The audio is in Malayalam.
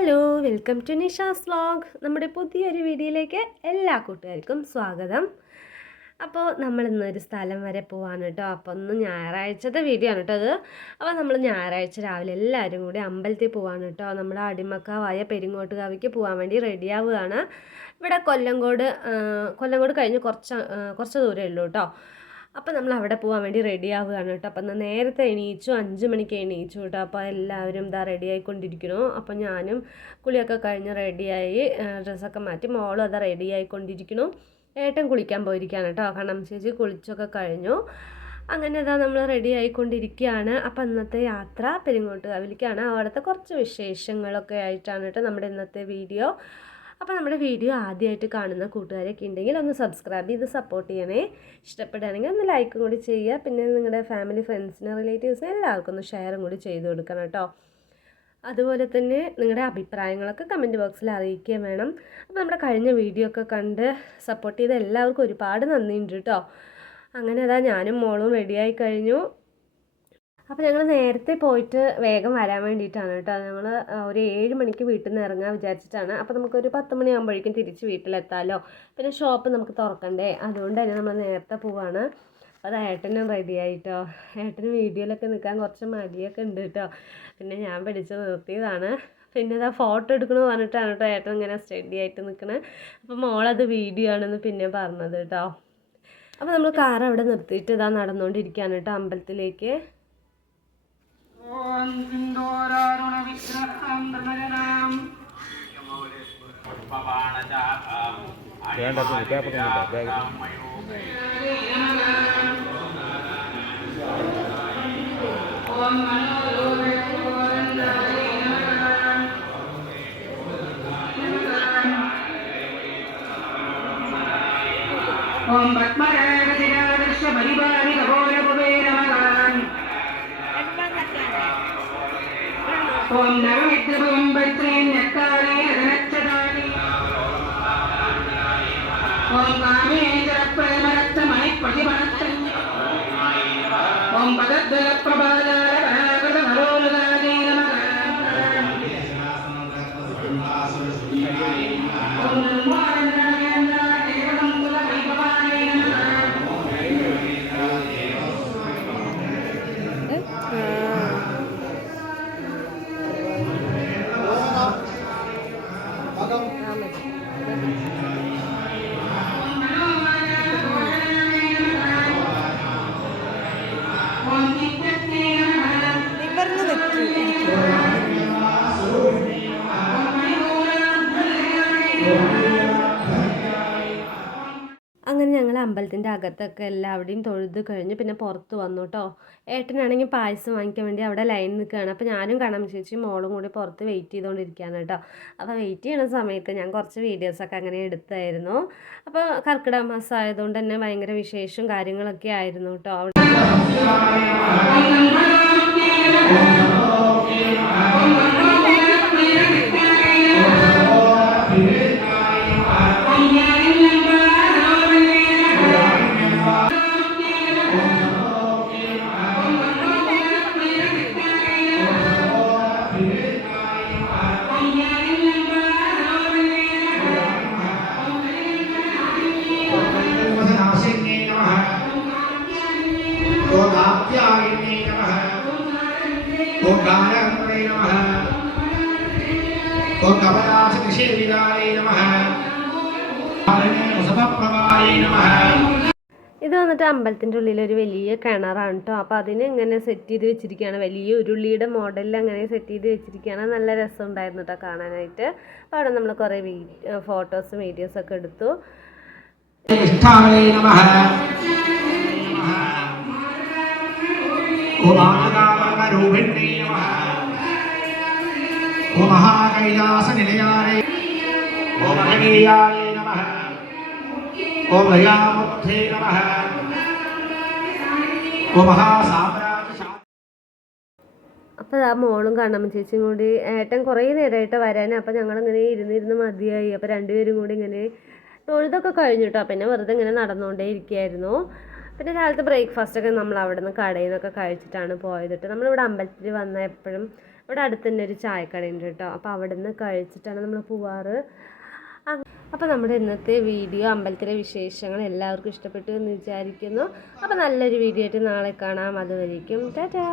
Hello, welcome to Nisha's vlog. നമ്മുടെ പുതിയൊരു വീഡിയോയിലേക്ക് എല്ലാ കൂട്ടുകാർക്കും സ്വാഗതം. അപ്പോൾ നമ്മളിന്നൊരു സ്ഥലം വരെ പോവാണ് കേട്ടോ. അപ്പോൾ ഒന്ന് ഞായറാഴ്ചത്തെ വീഡിയോ ആണ് കേട്ടോ അത്. അപ്പോൾ നമ്മൾ ഞായറാഴ്ച രാവിലെ എല്ലാവരും കൂടി അമ്പലത്തിൽ പോവാണ് കേട്ടോ. നമ്മുടെ അടിമക്കാവായ പെരിങ്ങോട്ടുകാവിക്ക് പോകാൻ വേണ്ടി റെഡിയാവുകയാണ്. ഇവിടെ കൊല്ലങ്കോട് കഴിഞ്ഞ് കുറച്ച് ദൂരമേ ഉള്ളൂ കേട്ടോ. അപ്പോൾ നമ്മൾ അവിടെ പോകാൻ വേണ്ടി റെഡി ആവുകയാണ് കേട്ടോ. അപ്പം എന്നാൽ നേരത്തെ എണീച്ചു, 5 മണിക്ക് എണീച്ചു കേട്ടോ. അപ്പോൾ എല്ലാവരും ഇതാ റെഡി ആയിക്കൊണ്ടിരിക്കുന്നു. അപ്പം ഞാനും കുളിയൊക്കെ കഴിഞ്ഞ് റെഡിയായി, ഡ്രസ്സൊക്കെ മാറ്റി, മോളും അതാ റെഡി ആയിക്കൊണ്ടിരിക്കുന്നു. ഏട്ടൻ കുളിക്കാൻ പോയിരിക്കുകയാണ് കേട്ടോ. കാരണം ചേച്ചി കുളിച്ചൊക്കെ കഴിഞ്ഞു. അങ്ങനെ ഇതാ നമ്മൾ റെഡി ആയിക്കൊണ്ടിരിക്കുകയാണ്. അപ്പം ഇന്നത്തെ യാത്ര പെരിങ്ങോട്ടുകാവിലേക്കാണ്. അവിടുത്തെ കുറച്ച് വിശേഷങ്ങളൊക്കെ ആയിട്ടാണ് കേട്ടോ നമ്മുടെ ഇന്നത്തെ വീഡിയോ. അപ്പോൾ നമ്മുടെ വീഡിയോ ആദ്യമായിട്ട് കാണുന്ന കൂട്ടുകാരൊക്കെ ഉണ്ടെങ്കിൽ ഒന്ന് സബ്സ്ക്രൈബ് ചെയ്ത് സപ്പോർട്ട് ചെയ്യണേ. ഇഷ്ടപ്പെടുകയാണെങ്കിൽ ഒന്ന് ലൈക്കും കൂടി ചെയ്യുക. പിന്നെ നിങ്ങളുടെ ഫാമിലി, ഫ്രണ്ട്സിന്, റിലേറ്റീവ്സിന് എല്ലാവർക്കും ഒന്ന് ഷെയറും കൂടി ചെയ്ത് കൊടുക്കണം കേട്ടോ. അതുപോലെ തന്നെ നിങ്ങളുടെ അഭിപ്രായങ്ങളൊക്കെ കമൻറ്റ് ബോക്സിൽ അറിയിക്കുകയും വേണം. അപ്പോൾ നമ്മുടെ കഴിഞ്ഞ വീഡിയോ ഒക്കെ കണ്ട് സപ്പോർട്ട് ചെയ്ത എല്ലാവർക്കും ഒരുപാട് നന്ദിയുണ്ട് കേട്ടോ. അങ്ങനെ അതാ ഞാനും മോളും റെഡിയായി കഴിഞ്ഞു. അപ്പോൾ ഞങ്ങൾ നേരത്തെ പോയിട്ട് വേഗം വരാൻ വേണ്ടിയിട്ടാണ് കേട്ടോ. ഞങ്ങൾ ഒരു 7 മണിക്ക് വീട്ടിൽ നിന്ന് ഇറങ്ങാൻ വിചാരിച്ചിട്ടാണ്. അപ്പോൾ നമുക്കൊരു 10 മണിയാകുമ്പോഴേക്കും തിരിച്ച് വീട്ടിലെത്താമല്ലോ. പിന്നെ ഷോപ്പ് നമുക്ക് തുറക്കണ്ടേ, അതുകൊണ്ട് തന്നെ നമ്മൾ നേരത്തെ പോവാണ്. അപ്പോൾ അത് ഏട്ടനും റെഡി ആയിട്ടോ. ഏട്ടന് വീഡിയോയിലൊക്കെ നിൽക്കാൻ കുറച്ച് മടിയൊക്കെ ഉണ്ട് കേട്ടോ. പിന്നെ ഞാൻ പിടിച്ച് നിർത്തിയതാണ്. പിന്നെ ഇതാ ഫോട്ടോ എടുക്കണമെന്ന് പറഞ്ഞിട്ടാണ് കേട്ടോ ഏട്ടൻ ഇങ്ങനെ സ്റ്റഡി ആയിട്ട് നിൽക്കണത്. അപ്പോൾ മോളത് വീഡിയോ ആണെന്ന് പിന്നെ പറഞ്ഞത് കേട്ടോ. അപ്പോൾ നമ്മൾ കാർ അവിടെ നിർത്തിയിട്ട് ഇതാ നടന്നുകൊണ്ടിരിക്കുകയാണ് കേട്ടോ അമ്പലത്തിലേക്ക്. ഓം ഇന്ദോരാരുണ വിഗ്രഹം പ്രണയനാം ഓം പത്മരാഗതിരാദർശ പരിപാലി കപോലകുബേരമകാൻ ഓം നവമിത്രഭവം ഭദ്രേൻ നക്കാരേ രനച്ചതാനി ഓം കാമേന്ദ്രപ്രേമരക്തമണി പ്രതിപണത്തൻ ഓം പദദ്വലപ്രഭാലാല പരാകൃത നരോലുകാദേ നമഃ ഓം നിർവാണനേന്ദ്ര ദേവം കുലവൈഭവാനേ നമഃ. അങ്ങനെ ഞങ്ങൾ അമ്പലത്തിൻ്റെ അകത്തൊക്കെ എല്ലാവരുടെയും തൊഴുത് കഴിഞ്ഞ് പിന്നെ പുറത്ത് വന്നു കേട്ടോ. ഏട്ടനാണെങ്കിൽ പായസം വാങ്ങിക്കാൻ വേണ്ടി അവിടെ ലൈൻ നിൽക്കുകയാണ്. അപ്പോൾ ഞാനും കാണാൻ ചേച്ചി മോളും കൂടി പുറത്ത് വെയിറ്റ് ചെയ്തുകൊണ്ടിരിക്കുകയാണ് കേട്ടോ. അപ്പോൾ വെയിറ്റ് ചെയ്യുന്ന സമയത്ത് ഞാൻ കുറച്ച് വീഡിയോസൊക്കെ അങ്ങനെ എടുത്തായിരുന്നു. അപ്പോൾ കർക്കിടക മാസം ആയതുകൊണ്ട് തന്നെ ഭയങ്കര വിശേഷവും കാര്യങ്ങളൊക്കെ ആയിരുന്നു കേട്ടോ അവിടെ. ഇത് വന്നിട്ട് അമ്പലത്തിൻ്റെ ഉള്ളിലൊരു വലിയ കിണറാണ് കേട്ടോ. അപ്പോൾ അതിന് ഇങ്ങനെ സെറ്റ് ചെയ്ത് വെച്ചിരിക്കുകയാണ്. വലിയ ഉരുളിയുടെ മോഡലിൽ അങ്ങനെ സെറ്റ് ചെയ്ത് വെച്ചിരിക്കുകയാണ്. നല്ല രസമുണ്ടായിരുന്നു കേട്ടോ കാണാനായിട്ട്. അപ്പോൾ അവിടെ നമ്മൾ കുറേ ഫോട്ടോസും വീഡിയോസൊക്കെ എടുത്തു. അപ്പോൾ ആ മോളും കണ്ണമ്മ ചേച്ചിയും കൂടി ഏട്ടൻ കുറേ നേരമായിട്ട് വരാൻ. അപ്പോൾ ഞങ്ങളിങ്ങനെ ഇരുന്നിരുന്ന് മതിയായി. അപ്പോൾ രണ്ടുപേരും കൂടി ഇങ്ങനെ തൊഴുതൊക്കെ കഴിഞ്ഞു കേട്ടോ. പിന്നെ വെറുതെ ഇങ്ങനെ നടന്നുകൊണ്ടേ ഇരിക്കുകയായിരുന്നു. പിന്നെ രാവിലത്തെ ബ്രേക്ക്ഫാസ്റ്റൊക്കെ നമ്മൾ അവിടെ നിന്ന് കടയിൽ നിന്നൊക്കെ കഴിച്ചിട്ടാണ് പോയത് കേട്ടോ. നമ്മളിവിടെ അമ്പലത്തിൽ വന്നാൽ എപ്പോഴും ഇവിടെ അടുത്ത് തന്നെ ഒരു ചായക്കടയുണ്ട് കേട്ടോ. അപ്പോൾ അവിടെ നിന്ന് കഴിച്ചിട്ടാണ് നമ്മൾ പോവാറ്. അപ്പോൾ നമ്മുടെ ഇന്നത്തെ വീഡിയോ അമ്പലത്തിലെ വിശേഷങ്ങൾ എല്ലാവർക്കും ഇഷ്ടപ്പെട്ടു എന്ന് വിചാരിക്കുന്നു. അപ്പോൾ നല്ലൊരു വീഡിയോ ആയിട്ട് നാളെ കാണാം. അതുവരേക്കും ടാറ്റാ.